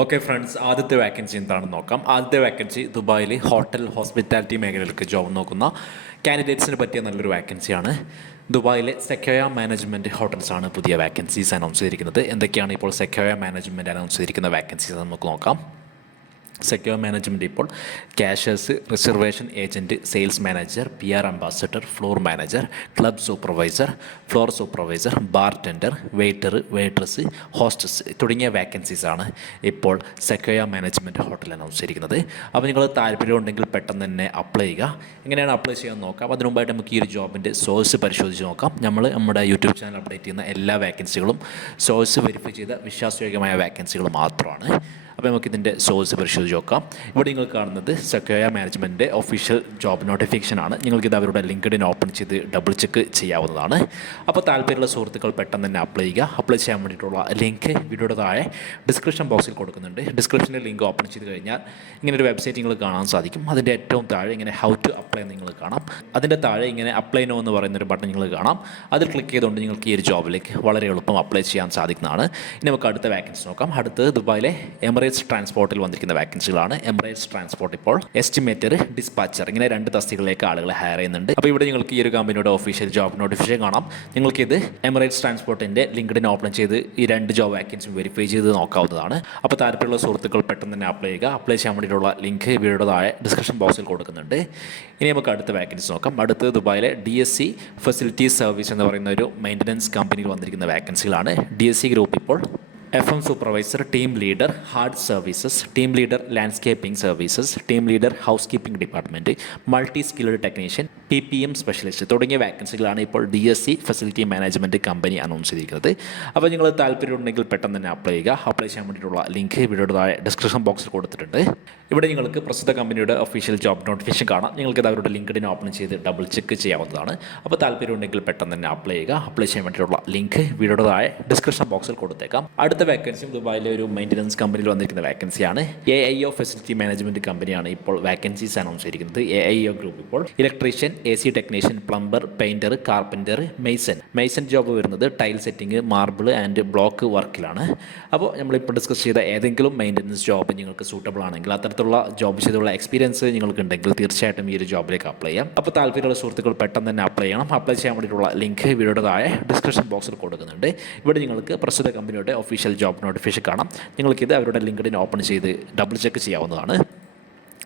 Okay friends ആദ്യത്തെ vacancy എന്താണെന്ന് നോക്കാം. ആദ്യത്തെ വാക്കൻസി ദുബായിലെ ഹോട്ടൽ ഹോസ്പിറ്റാലിറ്റി മേഖലയിലേക്ക് ജോബ് നോക്കുന്ന കാൻഡിഡേറ്റ്സിന് പറ്റിയ നല്ലൊരു വാക്കൻസിയാണ് ദുബായിലെ സെക്യോയ മാനേജ്മെന്റ് ഹോട്ടൽസാണ് പുതിയ വാക്കൻസീസ് അനൗൺസ് ചെയ്തിരിക്കുന്നത്. എന്തൊക്കെയാണ് ഇപ്പോൾ സെക്യോയ മാനേജ്മെന്റ് അനൗൺസ് ചെയ്തിരിക്കുന്ന വാക്കൻസീസ് നമുക്ക് നോക്കാം. സെക്യൂർ മാനേജ്മെന്റ് ഇപ്പോൾ. Cashiers reservation agent sales manager P R ambassador floor manager club supervisor floor supervisor bartender waiter waitress hostess തുടങ്ങിയ വാക്കൻസീസ് ആണ് ഇപ്പോൾ സെക്വയ മാനേജ്മെന്റ് ഹോട്ടൽ അനൗൺസ് ചെയ്തിരിക്കുന്നത് അപ്പോൾ നിങ്ങൾ താല്പര്യമുണ്ടെങ്കിൽ പെട്ടെന്ന് തന്നെ അപ്ലൈ ചെയ്യുക. എങ്ങനെയാണ് അപ്ലൈ ചെയ്യാൻ നോക്കാം. അതിനു മുമ്പായിട്ട് നമുക്ക് ഈ ഒരു ജോബിന്റെ സോഴ്സ് പരിശോധിച്ച് നോക്കാം. നമ്മൾ നമ്മുടെ യൂട്യൂബ് ചാനൽ അപ്ഡേറ്റ് ചെയ്യുന്ന എല്ലാ വാക്കൻസികളും സോഴ്സ് വെരിഫൈ ചെയ്ത വിശ്വാസയോഗ്യമായ വാക്കൻസികൾ മാത്രമാണ്. അപ്പോൾ നമുക്ക് ഇതിന്റെ സോഴ്സ് പരിശോധിച്ച് നോക്കാം. ഇവിടെ നിങ്ങൾ കാണുന്നത് സെക്വയ മാനേജ്മെന്റിന്റെ ഒഫീഷ്യൽ ജോബ് നോട്ടിഫിക്കേഷൻ ആണ്. നിങ്ങൾക്കിത് അവരുടെ ലിങ്ക്ഡിൻ ഓപ്പൺ ചെയ്ത് ഡബിൾ ചെക്ക് ചെയ്യാവുന്നതാണ്. അപ്പോൾ താല്പര്യമുള്ള സുഹൃത്തുക്കൾ പെട്ടെന്ന് തന്നെ അപ്ലൈ ചെയ്യുക. അപ്ലൈ ചെയ്യാൻ വേണ്ടിയിട്ടുള്ള ലിങ്ക് വീഡിയോയുടെ താഴെ ഡിസ്ക്രിപ്ഷൻ ബോക്സിൽ കൊടുക്കുന്നുണ്ട്. ഡിസ്ക്രിപ്ഷനിൽ ലിങ്ക് ഓപ്പൺ ചെയ്ത് കഴിഞ്ഞാൽ ഇങ്ങനെ ഒരു വെബ്സൈറ്റ് നിങ്ങൾ കാണാൻ സാധിക്കും. അതിന്റെ ഏറ്റവും താഴെ ഇങ്ങനെ ഹൗ ടു അപ്ലൈ നിങ്ങൾ കാണാം. അതിന്റെ താഴെ ഇങ്ങനെ അപ്ലൈ നോ എന്ന് പറയുന്ന ഒരു ബട്ടൺ നിങ്ങൾ കാണാം. അതിൽ ക്ലിക്ക് ചെയ്തുകൊണ്ട് നിങ്ങൾക്ക് ഈ ഒരു ജോബിലേക്ക് വളരെ എളുപ്പം അപ്ലൈ ചെയ്യാൻ സാധിക്കുന്നതാണ്. ഇനി നമുക്ക് അടുത്ത വാക്കൻസി നോക്കാം. അടുത്തത് ദുബായിലെ എമറേറ്റ്സ് ട്രാൻസ്പോർട്ടിൽ വന്നിരിക്കുന്ന വാക്കൻസികളാണ് എമറേറ്റ്സ് ട്രാൻസ്പോർട്ട് ഇപ്പോൾ എസ്റ്റിമേറ്റർ ഡിസ്പാച്ചർ ഇങ്ങനെ രണ്ട് തസ്തികളിലേക്ക് ആളുകളെ ഹയർ ചെയ്യുന്നുണ്ട്. അപ്പോൾ ഇവിടെ നിങ്ങൾക്ക് ഈ ഒരു കമ്പനിയുടെ ഒഫീഷ്യൽ ജോബ് നോട്ടിഫിക്കേഷൻ കാണാം. നിങ്ങൾക്ക് ഇത് എമറേറ്റ്സ് ട്രാൻസ്പോർട്ടിന്റെ ലിങ്ക്ഡിൻ ഓപ്പൺ ചെയ്ത് ഈ രണ്ട് ജോബ് വാക്കൻസി വെരിഫൈ ചെയ്ത് നോക്കാവുന്നതാണ്. അപ്പോൾ താല്പര്യമുള്ള സുഹൃത്തുക്കൾ പെട്ടെന്ന് തന്നെ അപ്ലൈ ചെയ്യുക. അപ്ലൈ ചെയ്യാൻ വേണ്ടിയിട്ടുള്ള ലിങ്ക് വീഡിയോയുടെ താഴെ ഡിസ്ക്രിപ്ഷൻ ബോക്സിൽ കൊടുക്കുന്നുണ്ട്. ഇനി നമുക്ക് അടുത്ത വാക്കൻസി നോക്കാം. അടുത്ത് ദുബായിലെ D S C facilities service എന്ന് പറയുന്ന ഒരു മെയിന്റനൻസ് കമ്പനിയിൽ വന്നിരിക്കുന്ന വാക്കൻസികളാണ് ഡി എസ് സി ഗ്രൂപ്പ് ഇപ്പോൾ F M supervisor team leader hard services team leader landscaping services team leader housekeeping department multi skilled technician P P M specialist തുടങ്ങിയ വാക്കൻസികളാണ് ഇപ്പോൾ D S C facility management company announce ചെയ്തിരിക്കുന്നത്. അപ്പോൾ നിങ്ങൾ താല്പര്യമുണ്ടെങ്കിൽ പെട്ടെന്ന് തന്നെ അപ്ലൈ ചെയ്യുക. അപ്ലൈ ചെയ്യാൻ വേണ്ടിയിട്ടുള്ള ലിങ്ക് വീഡിയോയുടെ താഴെ ഡിസ്ക്രിപ്ഷൻ ബോക്സിൽ കൊടുത്തിട്ടുണ്ട്. ഇവിടെ നിങ്ങൾക്ക് പ്രസ്തുത കമ്പനിയുടെ ഒഫീഷ്യൽ ജോബ് നോട്ടിഫിക്കേഷൻ കാണാം. നിങ്ങൾക്ക് അവരുടെ ലിങ്ക്ഡിൻ ഓപ്പൺ ചെയ്ത് ഡബിൾ ചെക്ക് ചെയ്യാവുന്നതാണ്. അപ്പോൾ താല്പര്യമുണ്ടെങ്കിൽ പെട്ടെന്ന് തന്നെ അപ്ലൈ ചെയ്യുക. അപ്ലൈ ചെയ്യാൻ വേണ്ടിയിട്ടുള്ള ലിങ്ക് വീഡിയോയുടെ താഴെ ഡിസ്ക്രിപ്ഷൻ ബോക്സിൽ കൊടുത്തേക്കാം. അടുത്ത വാക്കൻസിയും ദുബായിലെ ഒരു മെയിന്റനൻസ് കമ്പനിയിൽ വന്നിരിക്കുന്ന വേക്കൻസിയാണ് A I O facility management കമ്പനിയാണ് ഇപ്പോൾ വേക്കൻസീസ് അനൗൺസ് ചെയ്തിരിക്കുന്നത്. എ ഐ ഒ ഗ്രൂപ്പ് ഇപ്പോൾ electrician A C technician plumber painter carpenter mason mason job വരുന്നത് tile setting marble and block വർക്കിലാണ് അപ്പോൾ നമ്മളിപ്പോൾ ഡിസ്കസ് ചെയ്ത ഏതെങ്കിലും മെയിന്റനൻസ് ജോബ് നിങ്ങൾക്ക് സൂട്ടബിൾ ആണെങ്കിൽ അത്തരത്തിലുള്ള ജോബ് ചെയ്തുള്ള എക്സ്പീരിയൻസ് നിങ്ങൾക്ക് ഉണ്ടെങ്കിൽ തീർച്ചയായിട്ടും ഈ ഒരു ജോബിലേക്ക് അപ്ലൈ ചെയ്യാം. അപ്പോൾ താല്പര്യമുള്ള സുഹൃത്തുക്കൾ പെട്ടെന്ന് തന്നെ അപ്ലൈ ചെയ്യണം. അപ്ലൈ ചെയ്യാൻ വേണ്ടിയിട്ടുള്ള ലിങ്ക് വീഡിയോയുടെ താഴെ ഡിസ്ക്രിപ്ഷൻ ബോക്സിൽ കൊടുക്കുന്നുണ്ട്. ഇവിടെ നിങ്ങൾക്ക് പ്രസ്തുത കമ്പനിയുടെ ഒഫീഷ്യൽ ജോബ് നോട്ടിഫിക്കേഷൻ കാണാം. നിങ്ങൾക്കിത് അവരുടെ ലിങ്ക്ഡിൻ ഓപ്പൺ ചെയ്ത് ഡബിൾ ചെക്ക് ചെയ്യാവുന്നതാണ്.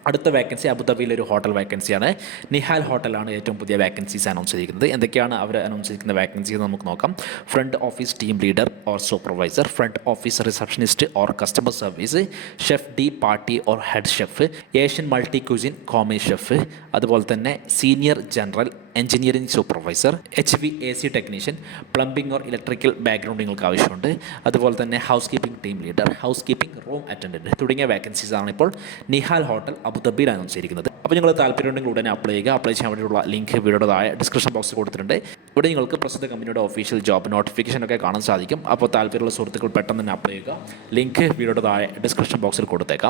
അടുത്ത വേക്കൻസി അബുദാബിയിലെ ഒരു ഹോട്ടൽ വേക്കൻസിയാണ് നിഹാൽ ഹോട്ടലാണ് ഏറ്റവും പുതിയ വേക്കൻസീസ് അനൗൺസ് ചെയ്തിരിക്കുന്നത്. എന്തൊക്കെയാണ് അവർ അനൗൺസ് ചെയ്തിരിക്കുന്ന വേക്കൻസി എന്ന് നമുക്ക് നോക്കാം. Front office team leader or supervisor front office receptionist or customer service chef de partie or head chef Asian multi cuisine commis chef അതുപോലെ തന്നെ senior general engineering supervisor H V A C technician plumbing or electrical background നിങ്ങൾക്ക് ആവശ്യമുണ്ട്. അതുപോലെ തന്നെ housekeeping team leader housekeeping room attendant തുടങ്ങിയ vacancies ആണ് ഇപ്പോൾ Nihal hotel അബുദാബിയിൽ അനൗൺസ് ചെയ്തിരിക്കുന്നത് അപ്പോൾ നിങ്ങൾ താല്പര്യമുണ്ടെങ്കിൽ ഉടനെ അപ്ലൈ ചെയ്യുക. അപ്ലൈ ചെയ്യാൻ വേണ്ടിയിട്ടുള്ള ലിങ്ക് വീഡിയോയുടെ താഴെ ഡിസ്ക്രിപ്ഷൻ ബോക്സിൽ കൊടുത്തിട്ടുണ്ട്. ഇവിടെ നിങ്ങൾക്ക് പ്രസ്തുത കമ്പനിയുടെ ഒഫീഷ്യൽ ജോബ് നോട്ടിഫിക്കേഷൻ ഒക്കെ കാണാൻ സാധിക്കും. അപ്പോൾ താല്പര്യമുള്ള സുഹൃത്തുക്കൾ പെട്ടെന്ന് തന്നെ അപ്ലൈ ചെയ്യുക. ലിങ്ക് വീഡിയോയുടെ താഴെ ഡിസ്ക്രിപ്ഷൻ ബോക്സിൽ കൊടുത്തേക്കാം.